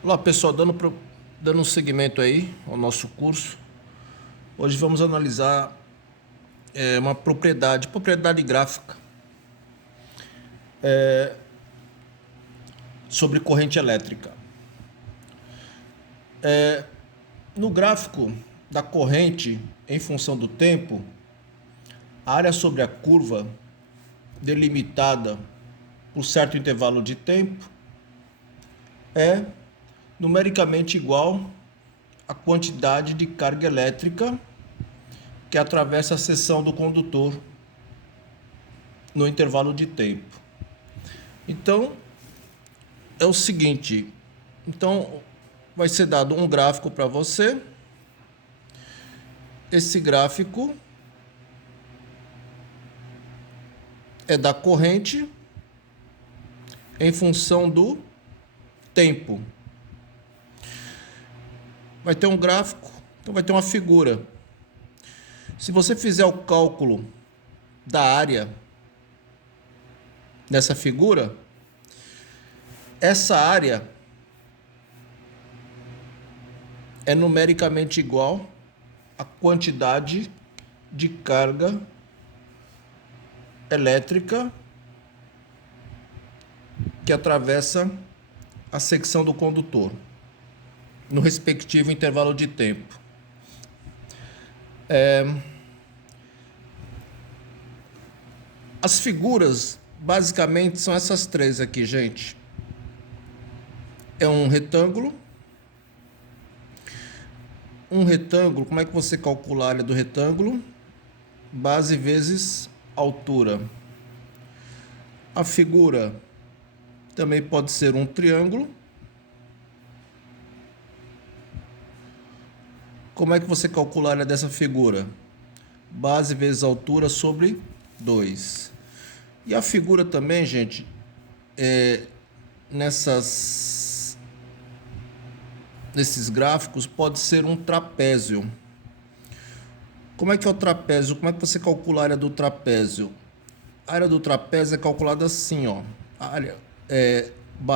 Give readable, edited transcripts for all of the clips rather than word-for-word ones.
Olá pessoal, dando um seguimento aí ao nosso curso. Hoje vamos analisar uma propriedade gráfica sobre corrente elétrica. No gráfico da corrente em função do tempo, a área sobre a curva delimitada por certo intervalo de tempo é numericamente igual à quantidade de carga elétrica que atravessa a seção do condutor no intervalo de tempo. Então, é o seguinte, vai ser dado um gráfico para você. Esse gráfico é da corrente em função do tempo. Vai ter um gráfico, então vai ter uma figura. Se você fizer o cálculo da área dessa figura, essa área é numericamente igual à quantidade de carga elétrica que atravessa a secção do condutor no respectivo intervalo de tempo. As figuras basicamente são essas três aqui, gente. É um retângulo. Como é que você calcula a área do retângulo? Base vezes altura. A figura também pode ser um triângulo. Como é que você calcula a área dessa figura? Base vezes altura sobre 2. E a figura também, gente, nesses gráficos pode ser um trapézio. Como é que é o trapézio? Como é que você calcula a área do trapézio? A área do trapézio é calculada assim, ó. A área é uma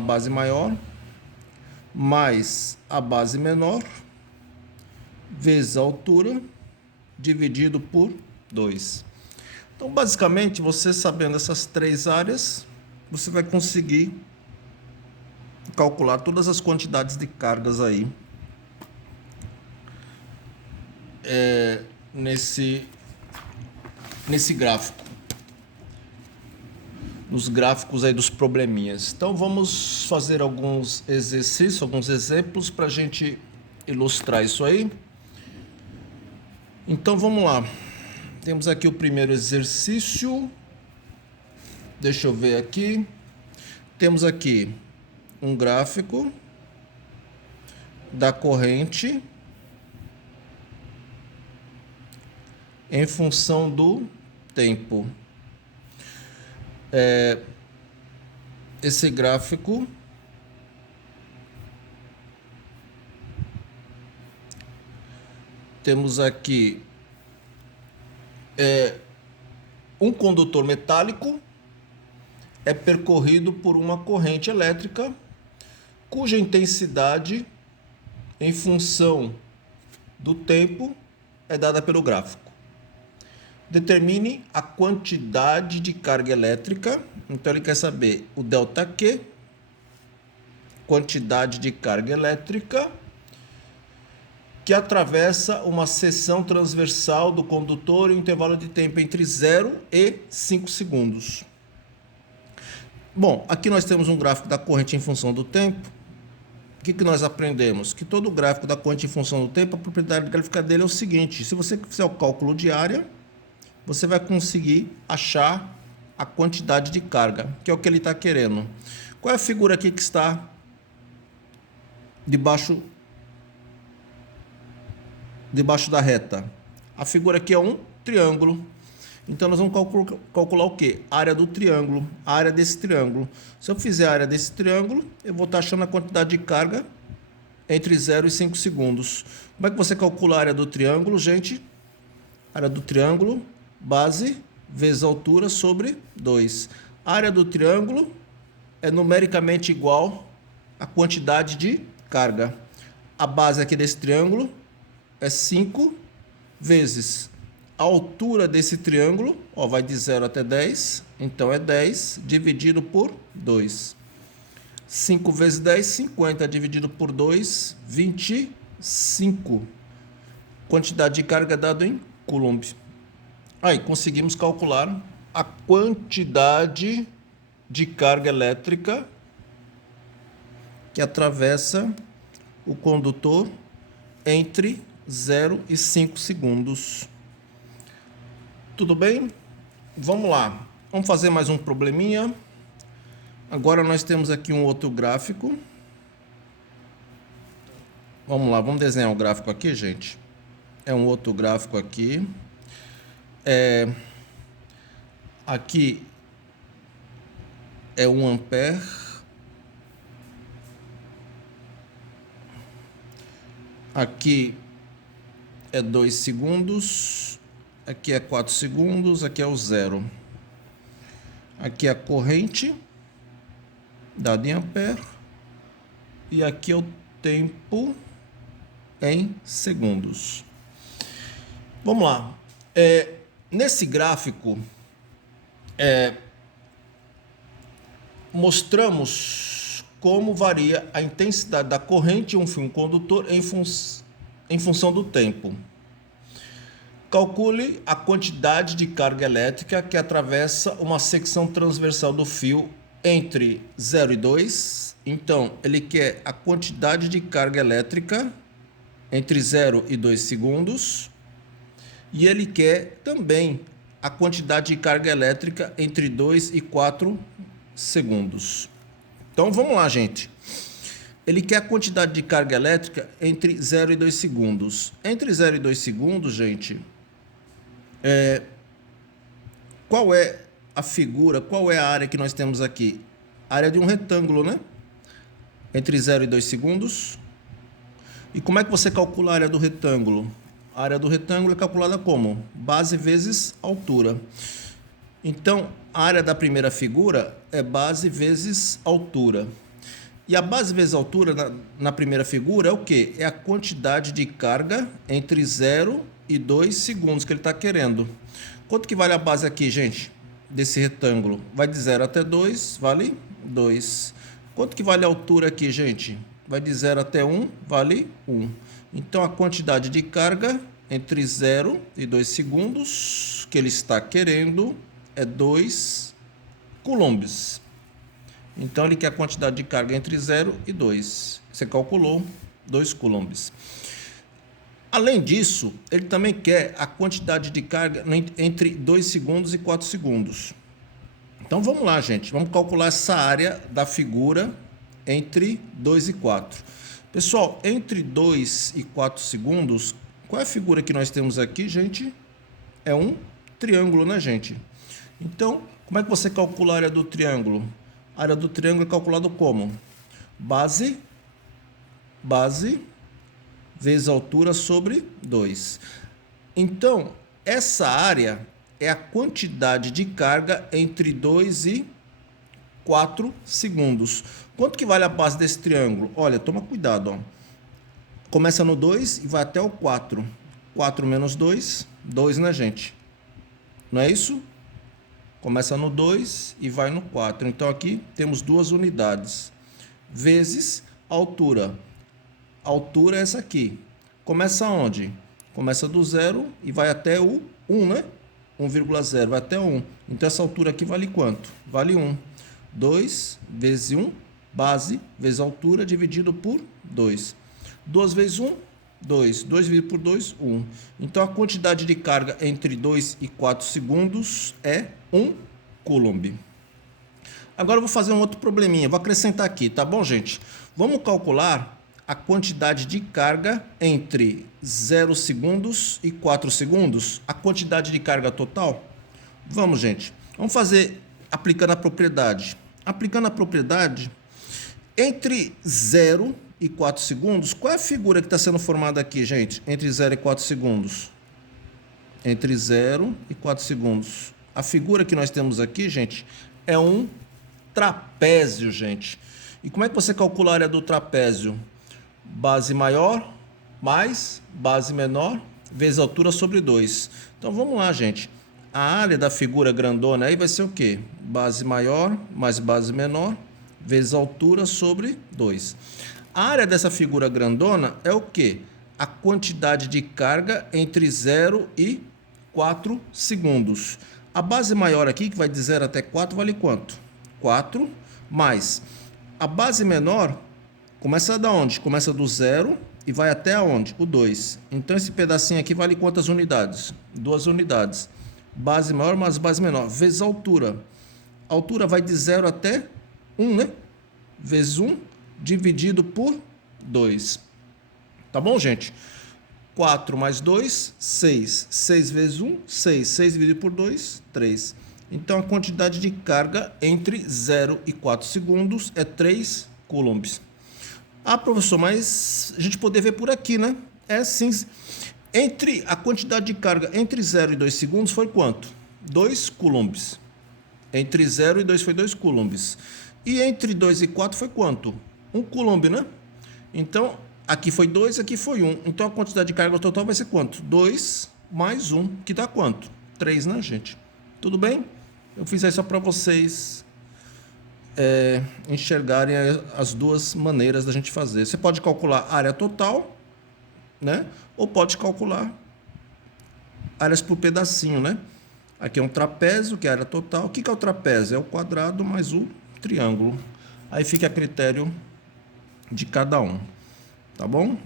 base maior, mais a base menor, vezes a altura, dividido por 2. Então, basicamente, você sabendo essas três áreas, você vai conseguir calcular todas as quantidades de cargas aí nesse gráfico, nos gráficos aí dos probleminhas. Então, vamos fazer alguns exercícios, alguns exemplos para a gente ilustrar isso aí. Então, vamos lá. Temos aqui o primeiro exercício. Deixa eu ver aqui. Temos aqui um gráfico da corrente em função do tempo. Esse gráfico temos aqui um condutor metálico é percorrido por uma corrente elétrica cuja intensidade em função do tempo é dada pelo gráfico. Determine a quantidade de carga elétrica. Então ele quer saber o ΔQ, quantidade de carga elétrica que atravessa uma seção transversal do condutor em um intervalo de tempo entre 0 e 5 segundos. Bom, aqui nós temos um gráfico da corrente em função do tempo. O que nós aprendemos? Que todo gráfico da corrente em função do tempo, a propriedade gráfica dele é o seguinte: se você fizer o cálculo de área, você vai conseguir achar a quantidade de carga, que é o que ele está querendo. Qual é a figura aqui que está debaixo da reta? A figura aqui é um triângulo. Então nós vamos calcular o quê? A área do triângulo, a área desse triângulo. Se eu fizer a área desse triângulo, eu vou estar achando a quantidade de carga entre 0 e 5 segundos. Como é que você calcula a área do triângulo, gente? A área do triângulo, base vezes altura sobre 2. A área do triângulo é numericamente igual a quantidade de carga. A base aqui desse triângulo é 5 vezes a altura desse triângulo, ó, vai de 0 até 10, então é 10 dividido por 2. 5 vezes 10, 50, dividido por 2, 25. Quantidade de carga dado em Coulomb. Aí, conseguimos calcular a quantidade de carga elétrica que atravessa o condutor entre 0 e 5 segundos. Tudo bem? Vamos lá. Vamos fazer mais um probleminha. Agora nós temos aqui um outro gráfico. Vamos lá, vamos desenhar um gráfico aqui, gente. É um outro gráfico aqui. Aqui é 1 ampere. Aqui é 2 segundos. Aqui é 4 segundos. Aqui é o 0. Aqui é a corrente dada em ampere. E aqui é o tempo em segundos. Vamos lá. Nesse gráfico, mostramos como varia a intensidade da corrente em um fio condutor em função do tempo. Calcule a quantidade de carga elétrica que atravessa uma secção transversal do fio entre 0 e 2. Então, ele quer a quantidade de carga elétrica entre 0 e 2 segundos. E ele quer também a quantidade de carga elétrica entre 2 e 4 segundos. Então, vamos lá, gente. Ele quer a quantidade de carga elétrica entre 0 e 2 segundos. Entre 0 e 2 segundos, gente, qual é a figura, qual é a área que nós temos aqui? A área de um retângulo, né? Entre 0 e 2 segundos. E como é que você calcula a área do retângulo? A área do retângulo é calculada como? Base vezes altura. Então, a área da primeira figura é base vezes altura. E a base vezes altura na primeira figura é o quê? É a quantidade de carga entre 0 e 2 segundos que ele está querendo. Quanto que vale a base aqui, gente, desse retângulo? Vai de 0 até 2, vale 2. Quanto que vale a altura aqui, gente? Vai de 0 até 1, vale 1. Então, a quantidade de carga entre 0 e 2 segundos que ele está querendo é 2 coulombs. Então, ele quer a quantidade de carga entre 0 e 2. Você calculou 2 coulombs. Além disso, ele também quer a quantidade de carga entre 2 segundos e 4 segundos. Então, vamos lá, gente. Vamos calcular essa área da figura entre 2 e 4. Pessoal, entre 2 e 4 segundos, qual é a figura que nós temos aqui, gente? É um triângulo, né, gente? Então, como é que você calcula a área do triângulo? A área do triângulo é calculada como? Base vezes altura sobre 2. Então, essa área é a quantidade de carga entre 2 e 4 segundos. Quanto que vale a base desse triângulo? Olha, toma cuidado, ó. Começa no 2 e vai até o 4. 4 menos 2, 2, né, gente? Não é isso? Começa no 2 e vai no 4. Então, aqui temos 2 unidades. Vezes a altura. A altura é essa aqui. Começa onde? Começa do 0 e vai até o 1, né? 1,0, vai até 1. Então, essa altura aqui vale quanto? Vale 1. 2 vezes 1, base, vezes altura, dividido por 2. 2 vezes 1, 2. 2 dividido por 2, 1. Então, a quantidade de carga entre 2 e 4 segundos é 1 coulomb. Agora, eu vou fazer um outro probleminha. Vou acrescentar aqui, tá bom, gente? Vamos calcular a quantidade de carga entre 0 segundos e 4 segundos. A quantidade de carga total. Vamos, gente. Vamos fazer aplicando a propriedade. Aplicando a propriedade, entre 0 e 4 segundos, qual é a figura que está sendo formada aqui, gente? Entre 0 e 4 segundos. Entre 0 e 4 segundos. A figura que nós temos aqui, gente, é um trapézio, gente. E como é que você calcula a área do trapézio? Base maior mais base menor vezes altura sobre 2. Então vamos lá, gente. A área da figura grandona aí vai ser o quê? Base maior mais base menor vezes altura sobre 2. A área dessa figura grandona é o quê? A quantidade de carga entre 0 e 4 segundos. A base maior aqui, que vai de 0 até 4, vale quanto? 4 mais. A base menor começa da onde? Começa do 0 e vai até aonde? O 2. Então esse pedacinho aqui vale quantas unidades? 2 unidades. Base maior mais base menor, vezes a altura. A altura vai de 0 até 1, né? Vezes 1 dividido por 2. Tá bom, gente? 4 mais 2, 6. 6 vezes 1, 6. 6 dividido por 2, 3. Então a quantidade de carga entre 0 e 4 segundos é 3 coulombs. Ah, professor, mas a gente poderia ver por aqui, né? É sim. Entre a quantidade de carga entre 0 e 2 segundos foi quanto? 2 coulombs. Entre 0 e 2 foi 2 coulombs. E entre 2 e 4 foi quanto? 1 coulomb, né? Então, aqui foi 2, aqui foi 1. Então, a quantidade de carga total vai ser quanto? 2 mais 1, que dá quanto? 3, né, gente? Tudo bem? Eu fiz aí só para vocês enxergarem as duas maneiras da gente fazer. Você pode calcular a área total, né? Ou pode calcular áreas por pedacinho, né? Aqui é um trapézio, que é a área total. O que é o trapézio? É o quadrado mais o triângulo. Aí fica a critério de cada um. Tá bom?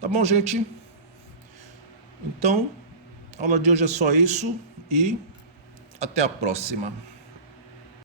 Tá bom, gente? Então, a aula de hoje é só isso e até a próxima.